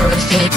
Perfect.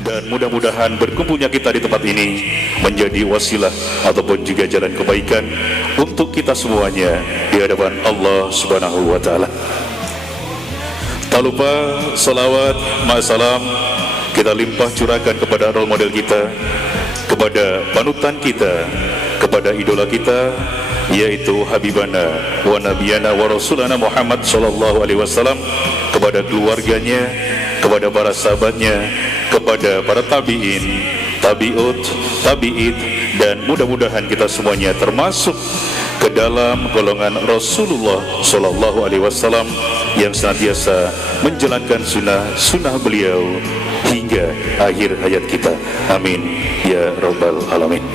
Dan mudah-mudahan berkumpulnya kita di tempat ini menjadi wasilah ataupun juga jalan kebaikan untuk kita semuanya di hadapan Allah Subhanahu wa taala. Tak lupa salawat ma'asalam kita limpah curahkan kepada role model kita, kepada panutan kita, kepada idola kita, yaitu Habibana wa Nabiyana wa Rasulana Muhammad sallallahu alaihi wasallam, kepada keluarganya, kepada para sahabatnya, kepada para tabi'in, tabi'ut, tabi'id, dan mudah-mudahan kita semuanya termasuk ke dalam golongan Rasulullah sallallahu alaihi wasallam yang senantiasa menjalankan sunnah beliau hingga akhir hayat kita. Amin ya rabbal alamin.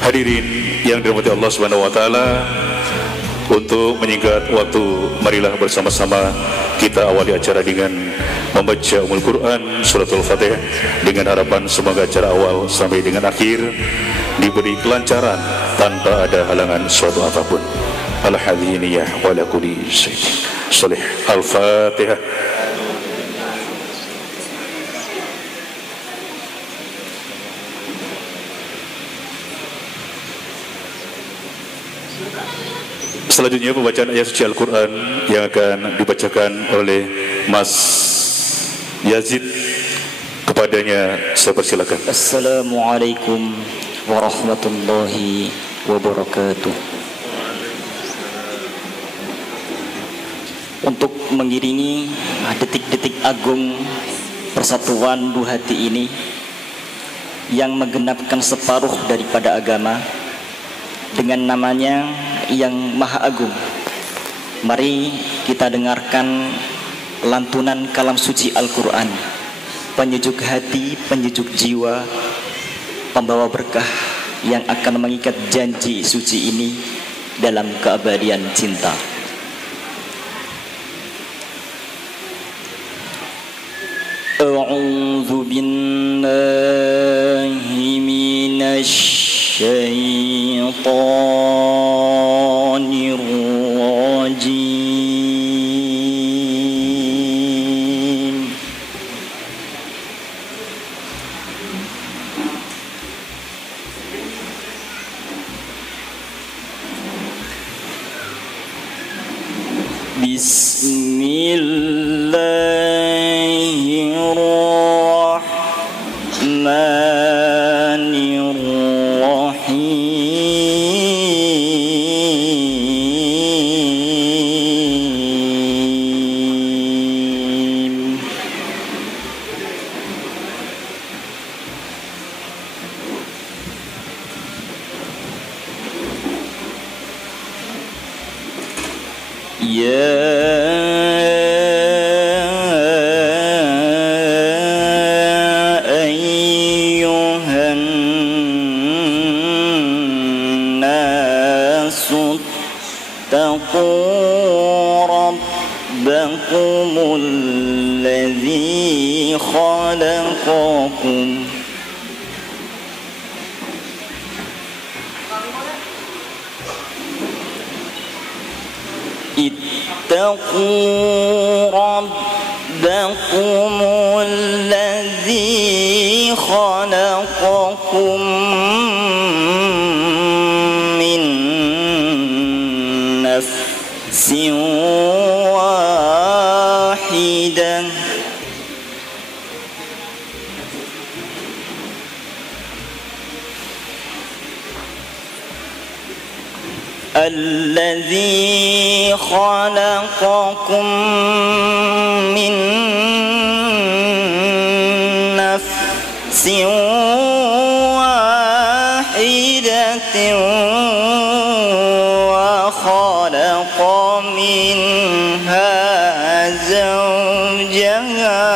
Hadirin yang dirahmati Allah Subhanahu wa taala, untuk menyingkat waktu, marilah bersama-sama kita awali acara dengan membaca Ummul Quran Suratul Fatihah, dengan harapan semoga acara awal sampai dengan akhir diberi kelancaran tanpa ada halangan suatu apapun. Al-Hadiniyah wa la kulli syai'in sholih. Al-Fatihah. Selanjutnya pembacaan ayat suci Al-Quran yang akan dibacakan oleh Mas Yazid. Kepadanya saya persilakan. Assalamualaikum warahmatullahi wabarakatuh. Untuk mengiringi detik-detik agung persatuan buah hati ini yang menggenapkan separuh daripada agama dengan namanya yang maha agung, mari kita dengarkan lantunan kalam suci Al-Quran, penyejuk hati, penyejuk jiwa, pembawa berkah yang akan mengikat janji suci ini dalam keabadian cinta. A'udzu billahi minasy syaitanir rajim. Bismillahirrahmanirrahim. أيها الناس اتقوا ربكم الذي خلقكم اتقوا ربكم الذي خلقكم من نفس واحدة الذي خلقكم من نفس واحدة وخلق منها زوجها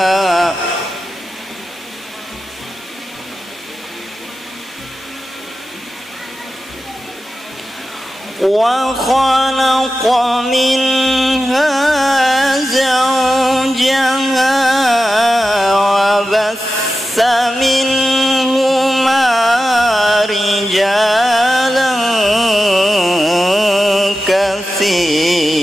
وخلق منها زوجها وبث منهما رجالا كثيرا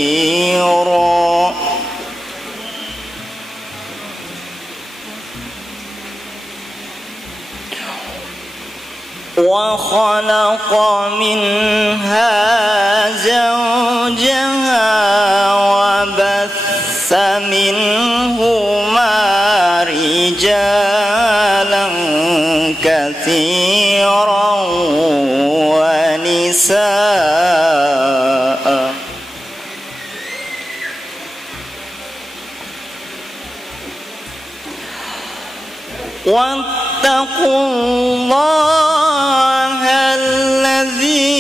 وخلق منها زوجها وبث منهما رجالا كثيرا ونساء واتقوا الله الذي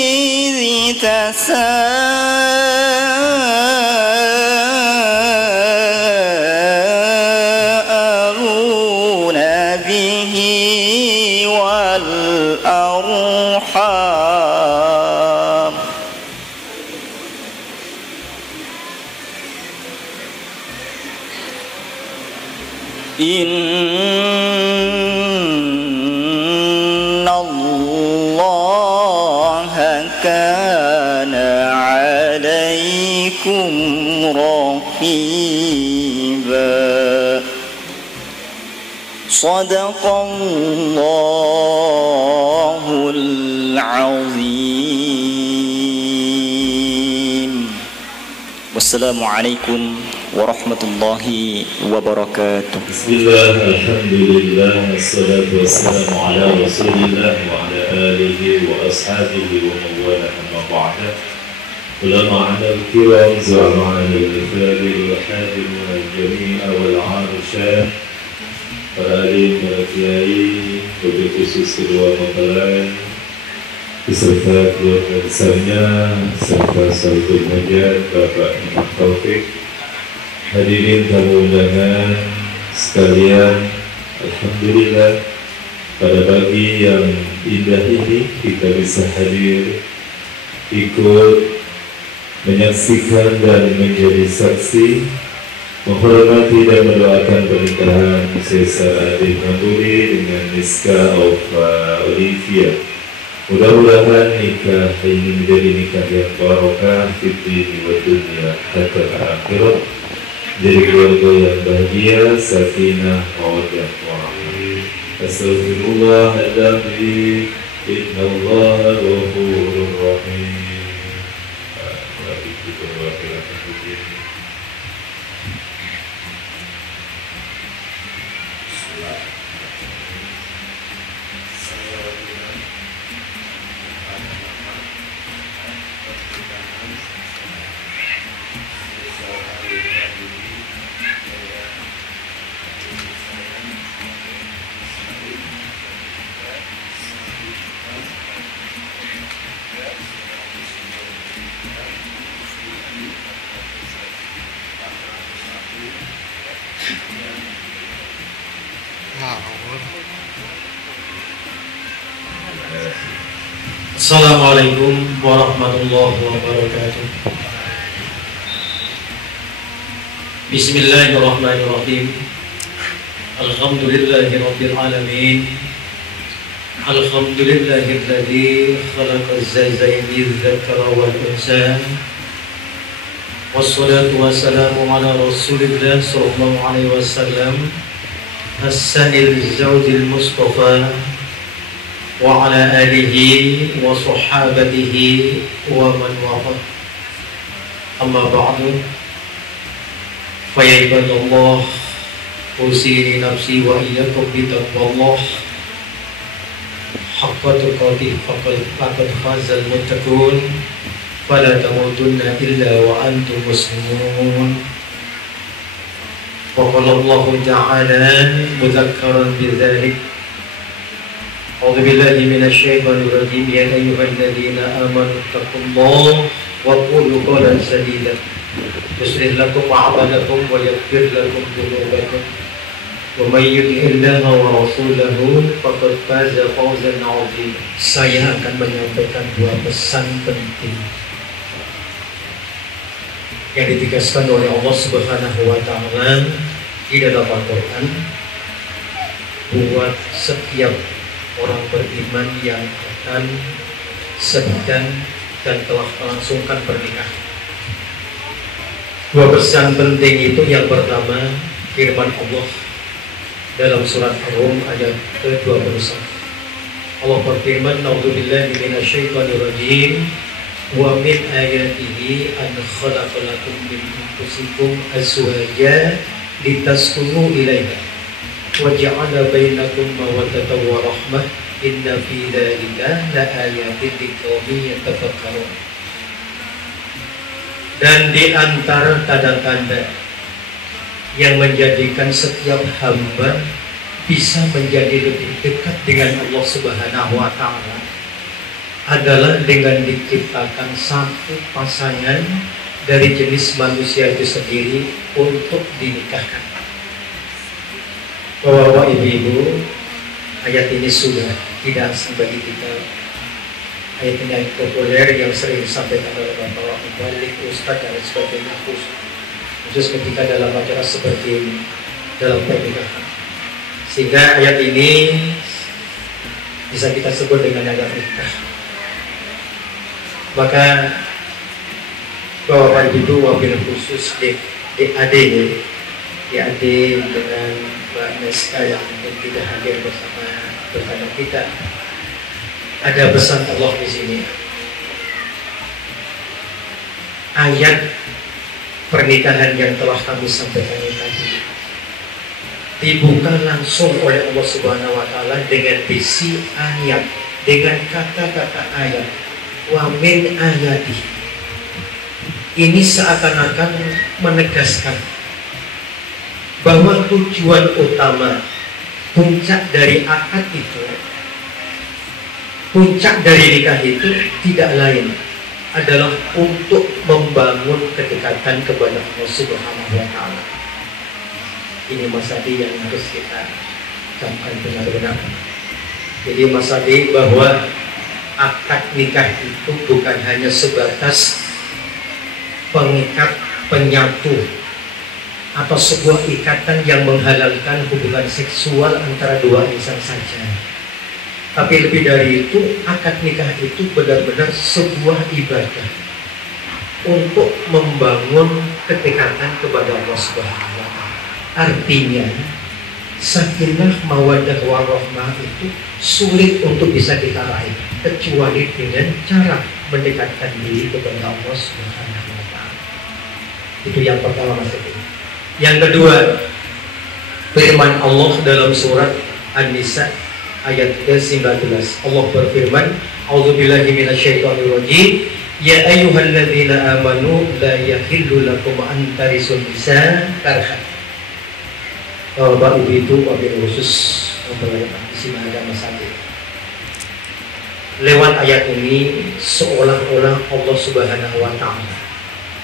تساءلون به والأرحام إن الله كان عليكم رقيبا صدق الله العظيم والسلام عليكم ورحمة الله وبركاته. بسم الله الحمد لله والصلاة والسلام على رسول الله وعلى آله وأصحابه ومن والاه أما بعد. علماءنا الكرام زعماء الأفاضل والحاضرون الجميع والعارشات para alim, para kiai, wabil khusus kedua mempelai beserta keluarga besarnya serta Saudara Majid Bapak Imam Taufik, hadirin tamu undangan sekalian, alhamdulillah pada pagi yang indah ini kita bisa hadir ikut menyaksikan dan menjadi saksi menghormati dan mendoakan pernikahan Sesar Adil Naburi dengan Niska Aufa Olivia. Mudah-mudahan nikah ini menjadi nikah yang barokah fid dini wa dunya hatta akhirat, jadi keluarga yang bahagia, sakinah, mawaddah, warahmah. Astaghfirullahaladzim, innallaha ghafurur rahim. Assalamualaikum warahmatullahi wabarakatuh. Bismillahirrahmanirrahim. Alhamdulillahirabbil alamin. Alhamdulillahilladzi khalaqaz zawjaini dzakara wal unsa. Wassalatu wassalamu ala Rasulillah sallallahu alaihi wasallam. As-sanil zawjil mustafa wa ala alihi wa sahabatihi wa man wafaq. Amma ba'du, fa ya ibadallah, usini nafsi wa iyyakum bi taqwallah haqqa tuqatih, faqad fazal muttaqun, fala tamutunna illa wa antum muslimun. Wa qala Allah ta'ala mudzakkaran bidzalik, أعوذ بالله من الشيطان الرجيم يا أيها الذين آمنوا اتقوا الله وقولوا قولا سديدا يصلح لكم أعمالكم ويغفر لكم ذنوبكم ومن يطع الله ورسوله فقد فاز فوزا عظيما. Saya akan menyampaikan dua pesan penting yang ditegaskan oleh Allah Subhanahu wa taala di dalam Al-Qur'an buat setiap orang beriman yang akan sedang dan telah melangsungkan pernikahan. Dua pesan penting itu, yang pertama firman Allah dalam surat Ar-Rum ayat ke-21. Allah berfirman, "A'udzubillahi minasyaitonirrajim. Wa min ayatihi an khalaqa lakum min anfusikum azwajan litaskunu ilaiha wa ja'ala bainakum mawaddatan wa rahmah inna fi dzalika laayatin liqaumin yatafakkarun." Dan di antara tanda-tanda yang menjadikan setiap hamba bisa menjadi lebih dekat dengan Allah Subhanahu wa taala adalah dengan diciptakan satu pasangan dari jenis manusia itu sendiri untuk dinikahkan. Bapak-bapak, ibu-ibu, ayat ini sudah tidak asing bagi kita. Ayat ini ayat populer yang sering disampaikan oleh bapak mubalik, ustadz dan sebagainya, khusus ketika dalam acara seperti ini, dalam pernikahan. Sehingga ayat ini bisa kita sebut dengan ayat nikah. Maka bapak ibu, wabil khusus DAD dengan Mbak Neska yang mungkin tidak hadir bersama kita, ada pesan Allah di sini. Ayat pernikahan yang telah kami sampaikan tadi dibuka langsung oleh Allah Subhanahu wa taala dengan bisi ayat, dengan kata-kata ayat, wa min ayati. Ini seakan-akan menegaskan bahwa tujuan utama, puncak dari akad itu, puncak dari nikah itu tidak lain adalah untuk membangun kedekatan kepada Allah Subhanahu wa taala. Ini Mas Adi yang harus kita camkan benar-benar. Jadi Mas Adi, bahwa akad nikah itu bukan hanya sebatas pengikat, penyatu, atau sebuah ikatan yang menghalalkan hubungan seksual antara dua insan saja. Tapi lebih dari itu, akad nikah itu benar-benar sebuah ibadah untuk membangun kedekatan kepada Allah Subhanahu wa taala. Artinya, sakinah mawaddah warahmah itu sulit untuk bisa kita raih kecuali dengan cara mendekatkan diri kepada Allah Subhanahu wa taala. Itu yang pertama, Mas. Yang kedua, firman Allah dalam surat An-Nisa ayat ke-19. Allah berfirman, "A'udzubillahi minasyaitonirrajim. Ya ayyuhalladzina amanu la yahillu lakum an tarisul nisa karhan." Bapak Ibu itu wabil khusus di sini ada masalah. Lewat ayat ini seolah-olah Allah Subhanahu wa taala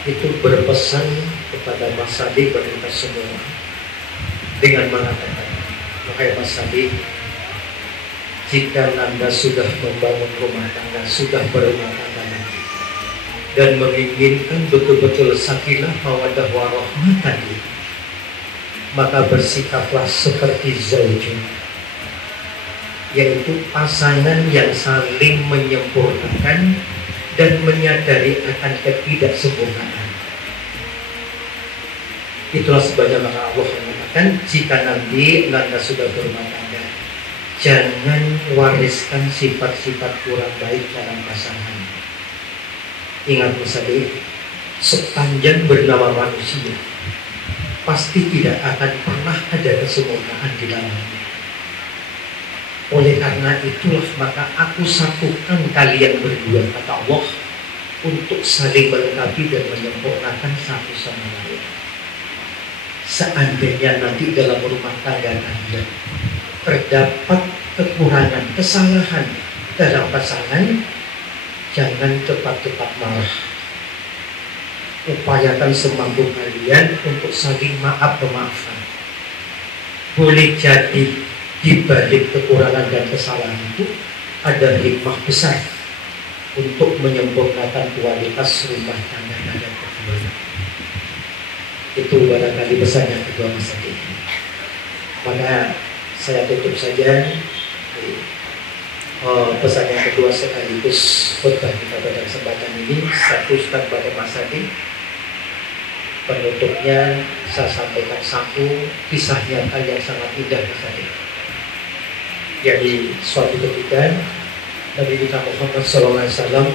itu berpesan kepada Mas Sadiq dan kita semua dengan mengatakan, "Wahai Mas Sadiq, jika Anda sudah membangun rumah tangga, sudah berumah tangga nanti, dan menginginkan betul-betul sakinah mawaddah warahmah tadi, maka bersikaplah seperti zaujun, yaitu pasangan yang saling menyempurnakan dan menyadari akan ketidaksempurnaan. Itulah sebabnya maka Allah mengatakan, jika nanti Anda sudah berumah tangga, jangan wariskan sifat-sifat kurang baik dalam pasangan. Ingat misalnya, sepanjang bernama manusia, pasti tidak akan pernah ada kesempurnaan di dalamnya. Oleh karena itulah maka aku satukan kalian berdua, kata Allah, untuk saling melengkapi dan menyempurnakan satu sama lain. Seandainya nanti dalam rumah tangga Anda terdapat kekurangan, kesalahan dalam pasangan, jangan cepat-cepat marah. Upayakan semampu kalian untuk saling maaf-memaafkan. Boleh jadi di balik kekurangan dan kesalahan itu ada hikmah besar untuk menyempurnakan kualitas rumah tangga kalian berdua. Itu barangkali pesan yang kedua Mas Adi. Maka saya tutup saja pesan yang kedua sekaligus khutbah kita pada kesempatan ini. Satu Ustaz pada Mas Adi. Penutupnya saya sampaikan satu kisah nyata yang sangat indah Mas Adi. Jadi suatu ketika Nabi kita Muhammad SAW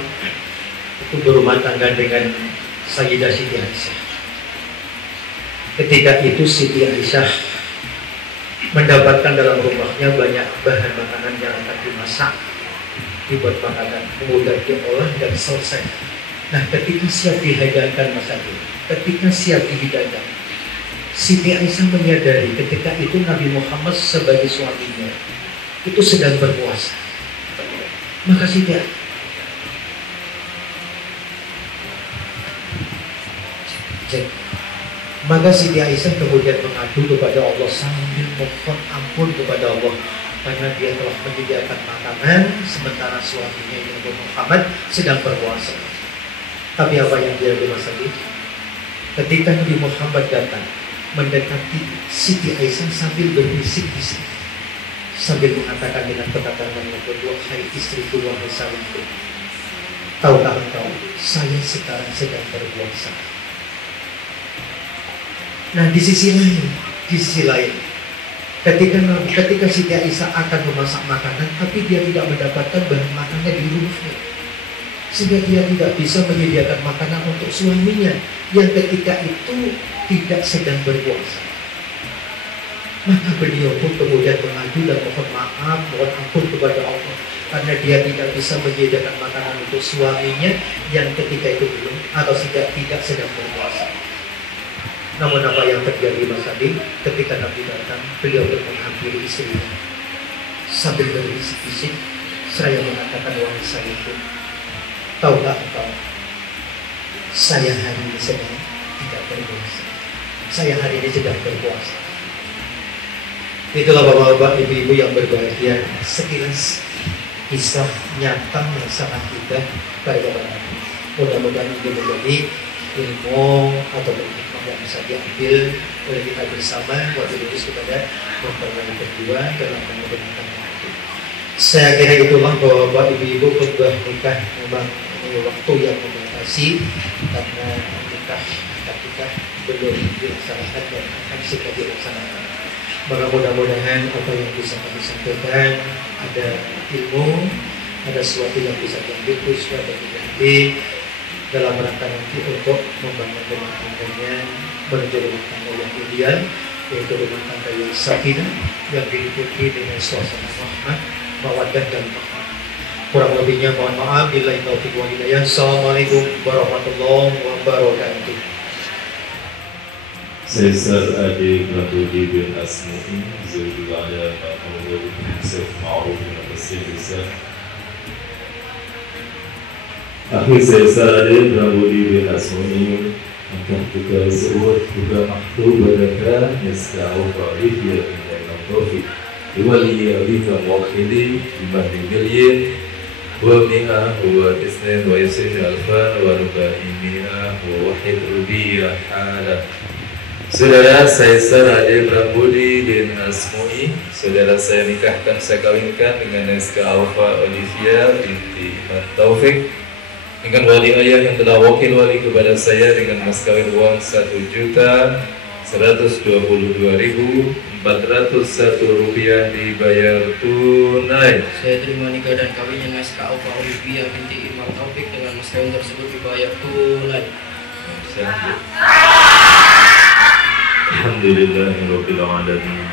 itu berumah tangga dengan Sayyidah Siti Aisyah. Ketika itu Siti Aisyah mendapatkan dalam rumahnya banyak bahan makanan yang akan dimasak, dibuat makanan, kemudian diolah dan selesai. Nah, ketika siap dihidangkan Mas Adi, ketika siap dihidangkan, Siti Aisyah menyadari ketika itu Nabi Muhammad sebagai suaminya itu sedang berpuasa. Maka Siti Aisyah kemudian mengadu kepada Allah sambil mohon ampun kepada Allah karena dia telah menyediakan makanan sementara suaminya Nabi Muhammad sedang berpuasa. Tapi apa yang dia lakukan? Ketika Nabi Muhammad datang mendekati Siti Aisyah sambil berbisik-bisik, sambil mengatakan dengan perkataan yang kedua, hai istriku, wahai suamiku, tahukah engkau saya sekarang sedang berpuasa. Nah, di sisi lain, ketika Siti Aisyah akan memasak makanan, tapi dia tidak mendapatkan bahan makanannya di rumahnya, sehingga dia tidak bisa menyediakan makanan untuk suaminya yang ketika itu tidak sedang berpuasa. Maka beliau pun kemudian mengadu dan mohon maaf, mohon ampun kepada Allah karena dia tidak bisa menyediakan makanan untuk suaminya yang ketika itu belum atau tidak sedang berpuasa. Namun apa yang terjadi Mas Adi, ketika Nabi datang, beliau pun menghampiri istrinya sambil berbisik-bisik, saya mengatakan, wahai sayyidu, tahukah engkau, saya hari ini sedang tidak berpuasa. Saya hari ini sedang berpuasa. Itulah bapak-bapak, ibu-ibu yang berbahagia, sekilas kisah nyata yang sangat indah pada kita. Mudah-mudahan ini menjadi ilmu atau hikmah yang bisa diambil oleh kita bersama waktu itu kepada memperbaiki berdua dalam menggunakan waktu. Saya kira itulah bapak ibu-ibu khutbah nikah. Memang ini waktu yang membatasi karena nikah belum dilaksanakan dan akan segera dilaksanakan. Maka mudah-mudahan apa yang bisa kami sampaikan ada ilmu, ada sesuatu yang bisa diambil khususnya bagi nanti dalam rangka nanti untuk membangun rumah tangganya menuju rumah tangga yang ideal, yaitu rumah tangga yang sakinah yang diliputi dengan suasana rahmah, mawaddah dan rahmah. Kurang lebihnya mohon maaf. Billahi taufiq wal hidayah. Assalamualaikum warahmatullahi wabarakatuh. Cesar Adi Prabudi bin Asmu'i Zululaya Ma'amul Prinsip Ma'ruf bin Abasir Bisa Akhi Cesar Adi Prabudi bin Asmu'i Entah juga zuhud juga maktub Badaka Nisa'u Fa'id Ya Indah Taufiq لولي أبيك موكلي بمهر مليين ومئة واثنين وعشرين ألفا وأربعمائة وواحد ربيع حالة. Saudara saya Sarade Prabudi bin Asmui, saudara saya nikahkan, saya kawinkan dengan Neska Alfa Olivia binti Iman Taufik dengan wali ayah yang telah wakil wali kepada saya dengan mas kawin uang 1.122.401 rupiah dibayar tunai. Saya terima nikah dan kawinnya Neska Alfa Olivia binti Iman Taufik dengan mas kawin tersebut dibayar tunai. Alhamdulillahirabbil alamin.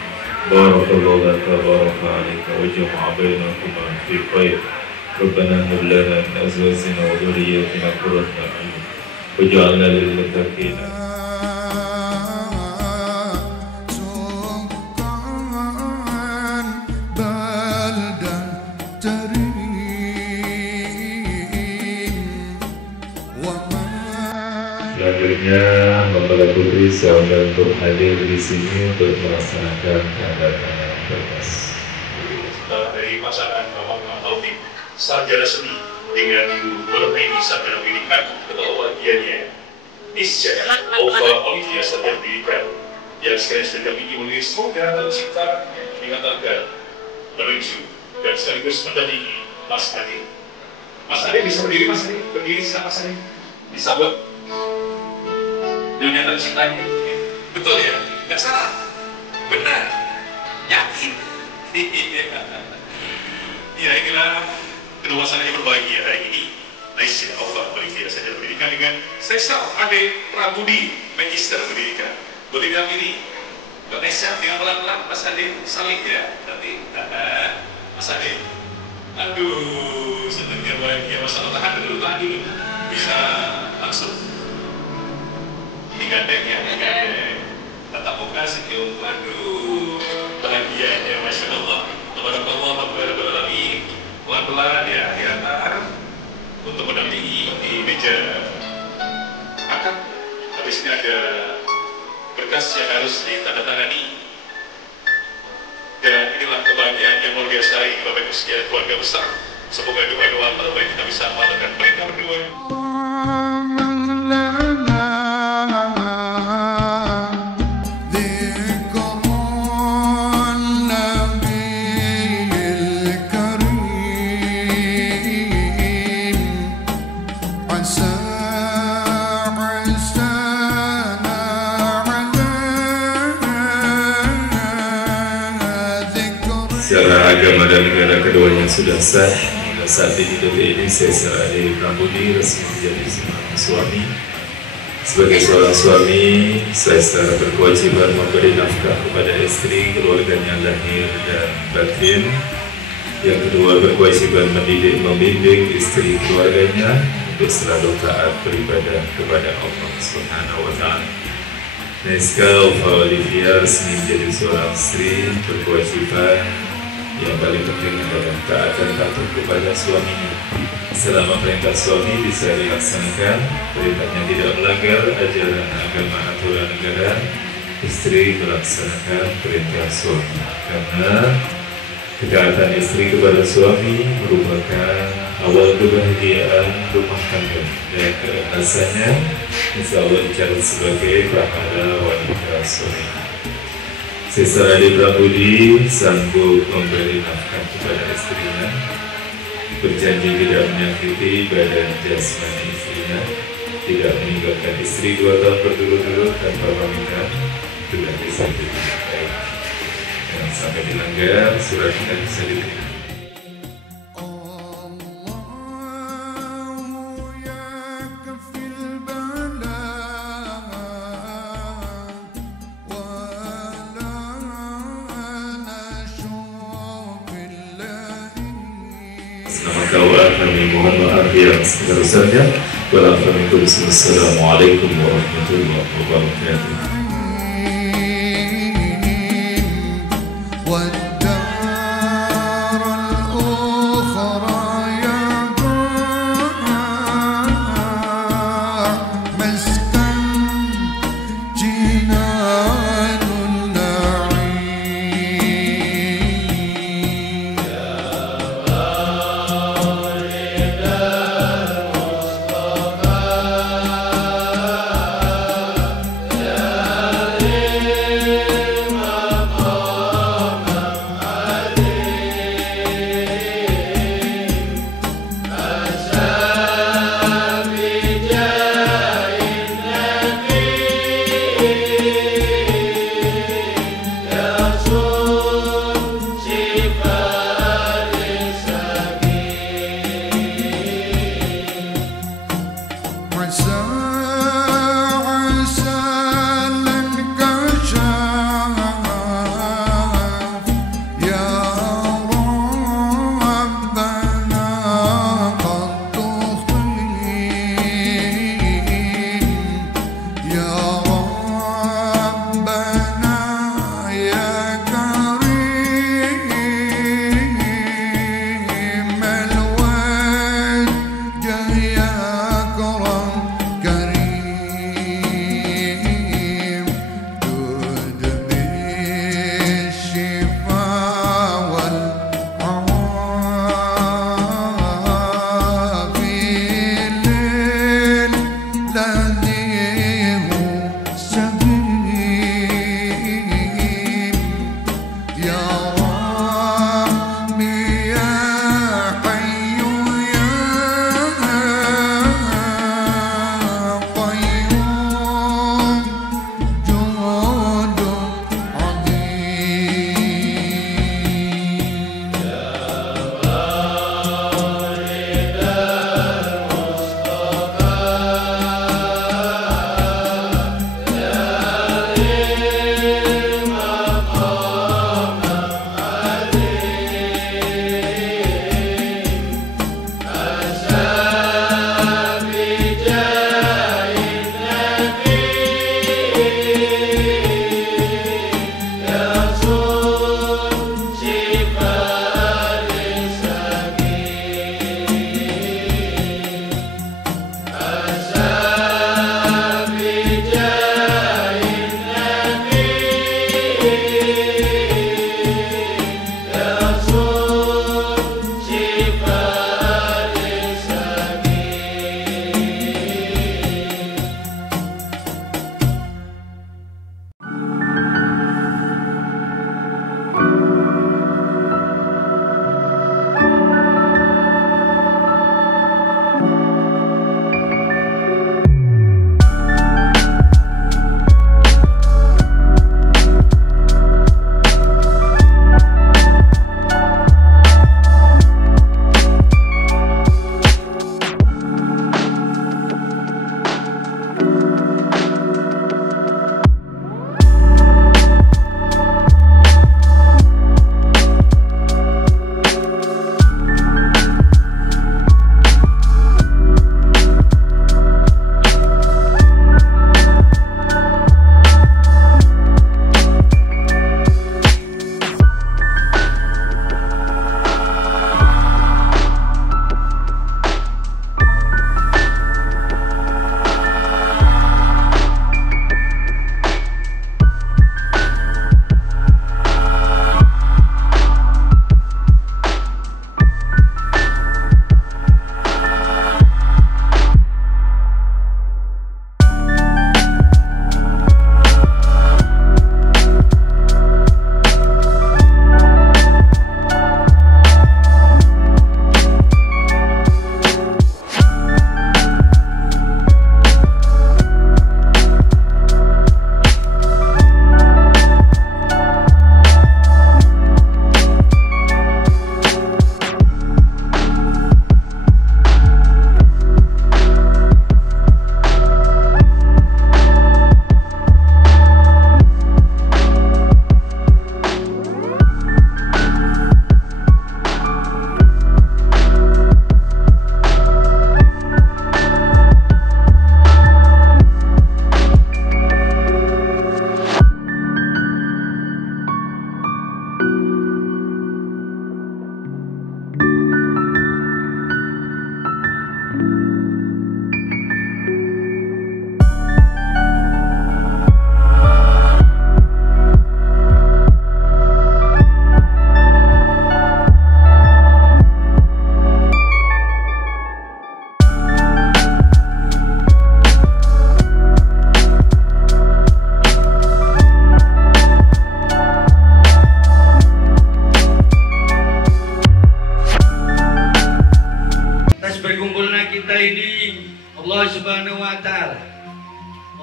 Barakallahu laka baraka alayka wa jama'a bainakuma fi khair. Rabbana hab lana min azwajina wa dhurriyyatina qurrata a'yun waj'alna lil muttaqina Selanjutnya Bapak Putri saya undang untuk hadir di sini untuk melaksanakan tanda tangan berkas. Dari pasangan Bapak Taufik sarjana seni dengan bermain sarjana pendidikan kebahagiaannya. Niscaya Alfa Olivia sarjana pendidikan yang sekalian sedang menulis semoga tercipta dikatakan menuju dan sekaligus mendampingi Mas Ade. Mas Ade bisa berdiri, Mas Ade berdiri sama Mas Ade. Bisa buat dunia terciptanya, betul ya? Nggak salah, benar, yakin. Ya inilah kedua pasangan yang berbahagia hari ini. Niscaya Allah Olivia saja pendidikan dengan Sesa Ade Prabudi Magister Pendidikan. Boleh bilang ini, Mbak Nesa dengan pelan-pelan Mas Ade saling ya nanti. Mas Ade, aduh senangnya bahagia. Masalah tahan dulu, bisa langsung. Digandeng ya, digandeng. Tatap muka senyum, waduh bahagianya, Masya Allah. Tabarakallah, Rabbil Alamin. Pelan-pelan ya, diantar untuk mendampingi di meja akad. Habis ini ada berkas yang harus ditandatangani. Dan inilah kebahagiaan yang luar biasa ini Bapak Ibu sekalian, keluarga besar. Semoga doa-doa terbaik kita bisa amalkan mereka berdua. Secara agama dan negara keduanya sudah sah. Hingga saat ini detik ini saya Sarade Prabudi resmi menjadi seorang suami. Sebagai seorang suami, saya secara berkewajiban memberi nafkah kepada istri, keluarganya lahir dan batin. Yang kedua, berkewajiban mendidik, membimbing istri keluarganya untuk selalu taat beribadah kepada Allah Subhanahu wa Ta'ala. Neska Alfa Olivia resmi menjadi seorang istri, berkewajiban yang paling penting adalah taat dan patuh kepada suaminya. Selama perintah suami bisa dilaksanakan, perintahnya tidak melanggar ajaran agama aturan negara, istri melaksanakan perintah suami. Karena ketaatan istri kepada suami merupakan awal kebahagiaan rumah tangga, dan keikhlasannya insya Allah dicatat sebagai pahala wanita solehah. Sesa Ade Prabudi sanggup memberi nafkah kepada istrinya, berjanji tidak menyakiti badan jasmani istrinya, tidak meninggalkan istri 2 tahun berturut-turut tanpa pamitan, sudah bisa dilakukan. Jangan sampai dilanggar, suratnya bisa diterima. Kami mohon maaf yang sebesar-besarnya. Wassalamualaikum warahmatullahi wabarakatuh.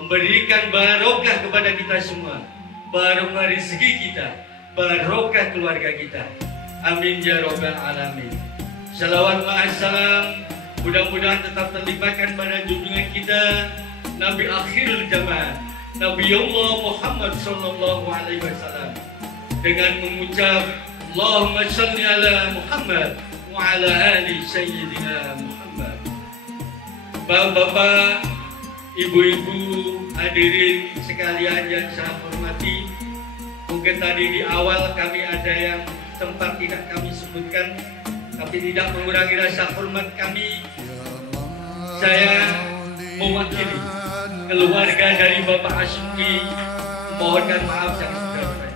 memberikan barokah kepada kita semua, barokah rezeki kita, barokah keluarga kita. Amin ya rabbal alamin. Salawat ma'assalam Mudah-mudahan tetap terlibatkan pada junjungan kita Nabi akhirul zaman, Nabi Allah Muhammad sallallahu alaihi wasallam, dengan mengucap Allahumma shalli ala Muhammad wa ala ali sayyidina Muhammad. Bapak-bapak, ibu-ibu, hadirin sekalian yang saya hormati, mungkin tadi di awal kami ada yang tempat tidak kami sebutkan, tapi tidak mengurangi rasa hormat kami. Saya mewakili keluarga dari Bapak Asuki mohonkan maaf yang sebenarnya.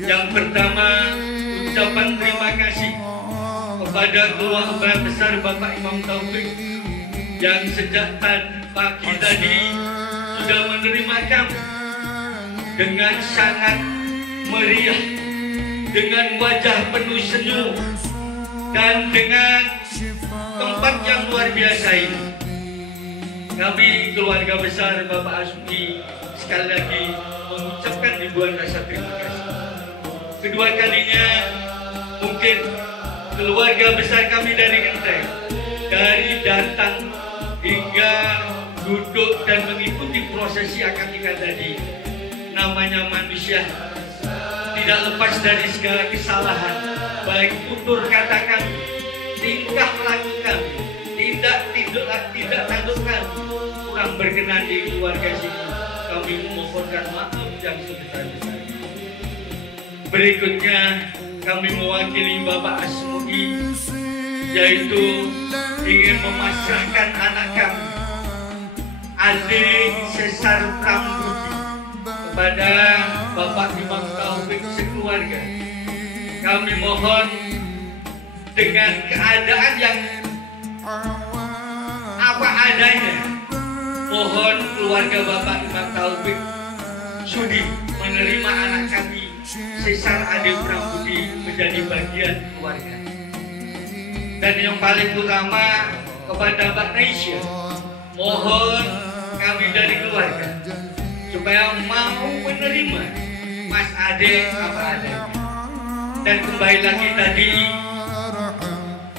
Yang pertama, ucapan terima kasih kepada keluarga besar Bapak Imam Taufik yang sejak pagi tadi sudah menerima kami dengan sangat meriah, dengan wajah penuh senyum, dan dengan tempat yang luar biasa ini. Kami keluarga besar Bapak Asuki sekali lagi mengucapkan ribuan rasa terima kasih. Kedua kalinya mungkin keluarga besar kami dari Genteng, dari datang hingga duduk dan mengikuti prosesi akad nikah tadi. Namanya manusia tidak lepas dari segala kesalahan, baik tutur kata kami, tingkah laku kami, tidak tanduk kami kurang berkenan di keluarga sini. Kami memohonkan maaf yang sebesar-besarnya. Berikutnya kami mewakili Bapak Asmuki, yaitu ingin memasrahkan anak kami, adik Sesar Pramudi, kepada Bapak Imam Taufik sekeluarga. Kami mohon dengan keadaan yang apa adanya, mohon keluarga Bapak Imam Taufik sudi menerima anak kami Sesar Ade Pramudi menjadi bagian keluarga. Dan yang paling utama kepada Mbak Naisya, mohon kami dari keluarga supaya mau menerima Mas Ade apa adanya. Dan kembali lagi tadi,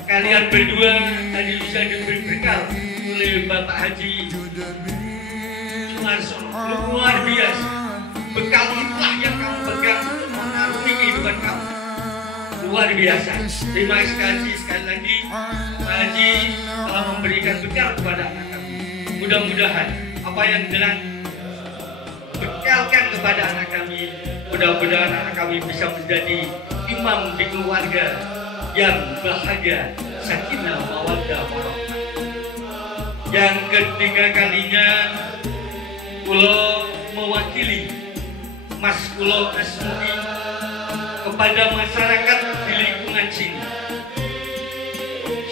kalian berdua tadi bisa diberi bekal oleh Bapak Haji Sumarsono, luar biasa. Bekal itulah yang kamu pegang untuk mengarungi kehidupan kamu, luar biasa. Terima kasih sekali lagi Pak Haji telah memberikan bekal kepada anak kami. Mudah-mudahan apa yang telah bekalkan kepada anak kami, mudah-mudahan anak kami bisa menjadi imam di keluarga yang bahagia, sakinah, mawaddah, warahmah. Yang ketiga kalinya, Kulo mewakili Mas Kulo Asmuki kepada masyarakat di lingkungan sini.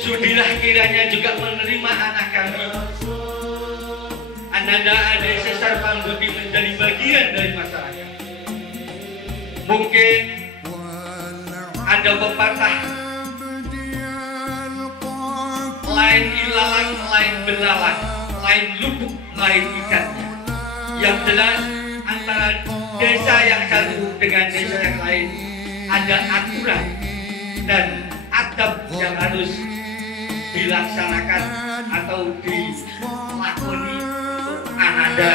Sudilah kiranya juga menerima anak kami, Ananda Ade Sesar Pramudi, menjadi bagian dari masyarakat. Mungkin ada pepatah, lain ilalang, lain belalang, lain lubuk, lain ikannya. Yang jelas antara desa yang satu dengan desa yang lain ada aturan dan adab yang harus dilaksanakan atau dilakoni untuk Ananda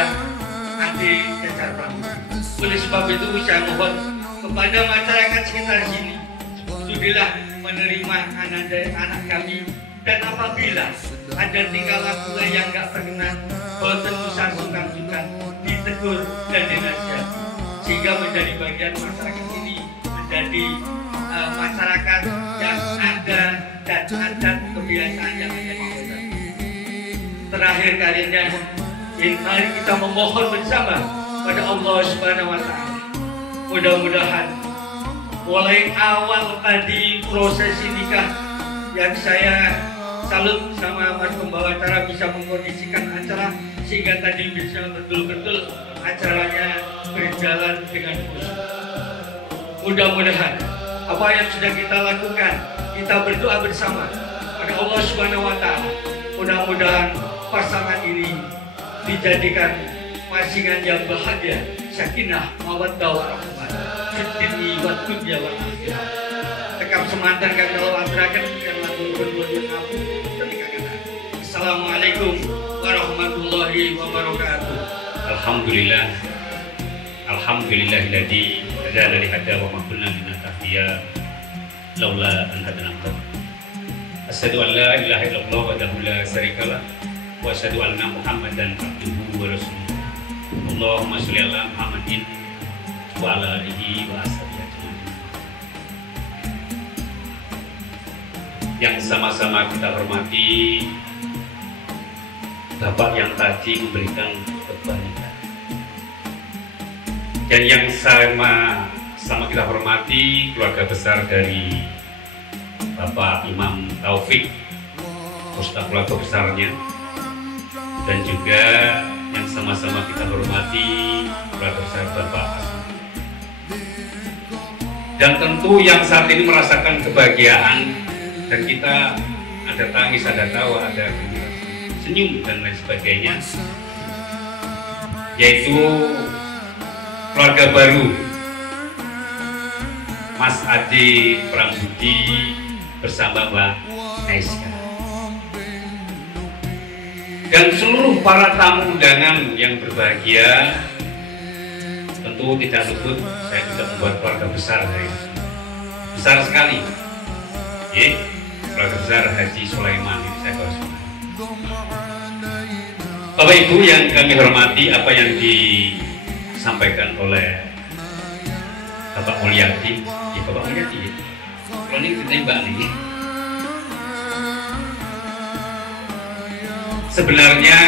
Ade Sesar Pramudi. Oleh sebab itu saya mohon kepada masyarakat sekitar sini, sudilah menerima anak kami, dan apabila ada tingkah laku yang nggak berkenan, boten usah sungkan-sungkan, ditegur dan dinasihati, sehingga menjadi bagian masyarakat ini, menjadi masyarakat yang ada dan adat kebiasaan yang ada di desa. Terakhir kalinya, mari kita memohon bersama pada Allah Subhanahu wa Ta'ala. Mudah-mudahan mulai awal tadi prosesi nikah yang saya salut sama Mas Pembawa acara bisa mengkondisikan acara sehingga tadi bisa betul-betul acaranya berjalan dengan khusyuk. Mudah-mudahan apa yang sudah kita lakukan, kita berdoa bersama pada Allah Subhanahu wa Ta'ala. Mudah-mudahan pasangan ini dijadikan pasangan yang bahagia, sakinah, mawaddah, warahmah, fid wa dunya wal akhirah. Tekap semantan kan kalau aturakan yang lagu berdua aku, tapi kagak. Assalamualaikum warahmatullahi wabarakatuh. Alhamdulillah, alhamdulillahilladzi hadana li hada wa ma kunna linahtadiya laula an hadana Allah. Asyhadu an la ilaha illallah wahdahu la syarikalah wa asyhadu anna Muhammadan abduhu wa rasuluh. Allahumma sholli ala Muhammadin wa ala alihi wa ashabihi ajmain. Yang sama-sama kita hormati Bapak yang tadi memberikan kebaikan, dan yang sama kita hormati keluarga besar dari Bapak Imam Taufik beserta keluarga besarnya, dan juga yang sama-sama kita hormati keluarga besar Bapak Asmi. Dan tentu yang saat ini merasakan kebahagiaan, dan kita ada tangis, ada tawa, ada senyum dan lain sebagainya, yaitu keluarga baru Mas Adi Prambudi bersama Mbak Aiska, dan seluruh para tamu undangan yang berbahagia. Tentu tidak luput saya juga membuat keluarga besar dari besar sekali, keluarga besar Haji Sulaiman ini saya harus. Bapak Ibu yang kami hormati, apa yang disampaikan oleh Bapak Mulyadi, ya Bapak Mulyadi, kalau ini ditembak nih. Sebenarnya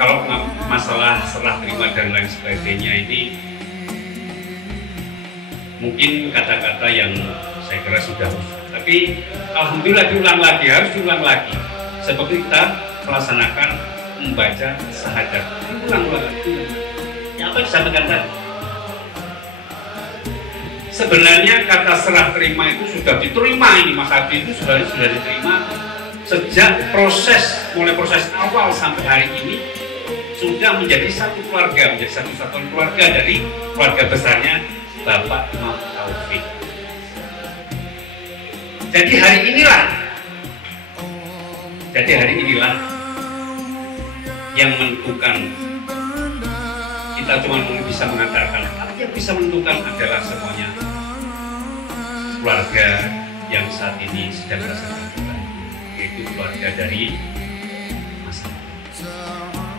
kalau masalah serah terima dan lain sebagainya ini mungkin kata-kata yang saya kira sudah, tapi alhamdulillah diulang lagi, harus diulang lagi. Seperti kita melaksanakan membaca syahadat, ulang lagi. Yang apa disampaikan tadi? Sebenarnya kata serah terima itu sudah diterima, ini Mas Adi itu sudah diterima sejak mulai proses awal sampai hari ini sudah menjadi satu keluarga, menjadi satu satuan keluarga dari keluarga besarnya Bapak Imam Taufik. Jadi hari inilah yang menentukan. Kita cuma bisa mengatakan, tapi yang bisa menentukan adalah semuanya keluarga yang saat ini sedang merasakan kebahagiaan, yaitu keluarga dari Mas Adi.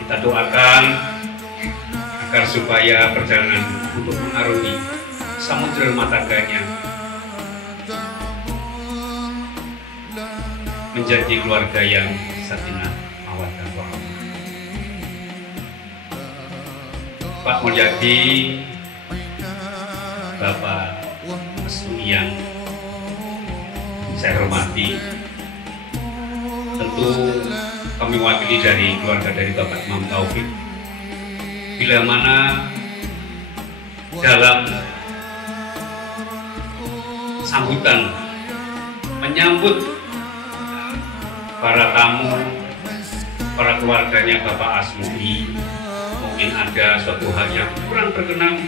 Kita doakan agar supaya perjalanan untuk mengarungi samudera rumah tangganya menjadi keluarga yang sakinah mawaddah warahmah. Pak Mulyadi, Bapak Asmi yang saya hormati, tentu kami wakili dari keluarga dari Bapak Imam Taufik, bila mana dalam sambutan menyambut para tamu, para keluarganya Bapak Asmi, mungkin ada suatu hal yang kurang berkenan,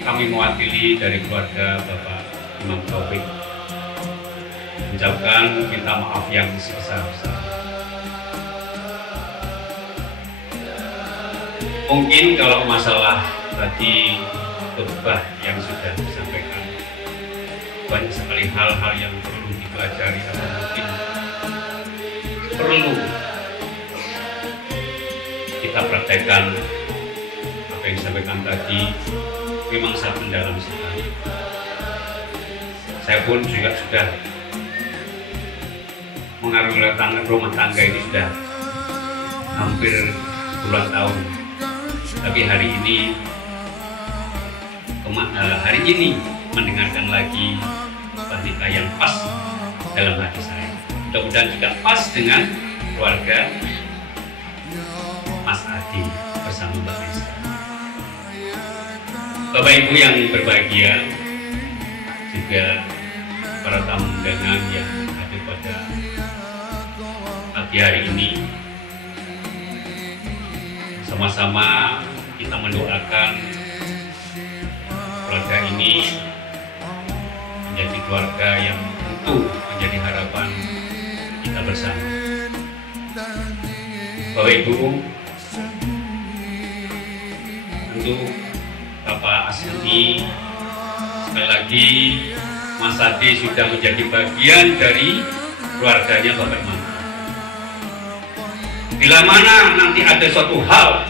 kami mewakili dari keluarga Bapak Imam Taufik mengucapkan minta maaf yang sebesar-besar. Mungkin kalau masalah tadi khutbah yang sudah disampaikan, banyak sekali hal-hal yang perlu dipelajari atau mungkin perlu kita praktekkan. Apa yang disampaikan tadi memang sangat mendalam sekali. Saya pun juga sudah mengarungi rumah tangga ini sudah hampir puluhan tahun, tapi hari ini mendengarkan lagi wanita yang pas dalam hati saya. Mudah-mudahan juga pas dengan keluarga Mas Adi bersama Mbak Aiska. Bapak Ibu yang berbahagia, juga para tamu undangan yang hadir pada pagi hari ini, sama-sama kita mendoakan keluarga ini menjadi keluarga yang tentu menjadi harapan kita bersama. Bapak Ibu, tentu Bapak Asri sekali lagi Mas Adi sudah menjadi bagian dari keluarganya Bapak Imam. Bila mana nanti ada suatu hal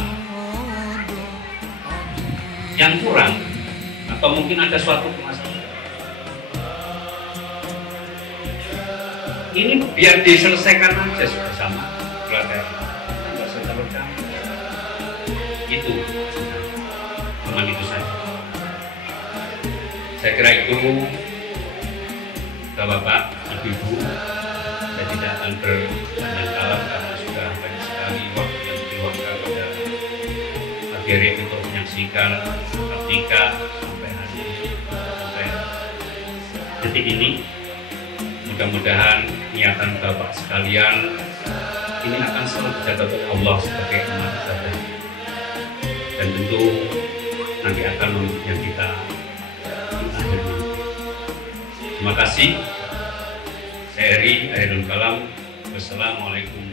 yang kurang atau mungkin ada suatu masalah, ini biar diselesaikan aja bersama keluarga. Nggak usah terlalu campur. Itu cuma itu saja. Saya kira itu, Bapak, Ibu-ibu, saya tidak akan berpanjang kalam karena sudah banyak sekali waktu yang diluangkan pada pagi hari ini untuk menyaksikan ketika sampai hari ini, sampai detik ini. Mudah-mudahan niatan Bapak sekalian ini akan selalu dijaga oleh Allah sebagai amat ibadah, dan tentu nanti akan memberikan kita di akhir nanti. Terima kasih. Saya Eri Airul Kalam. Wassalamualaikum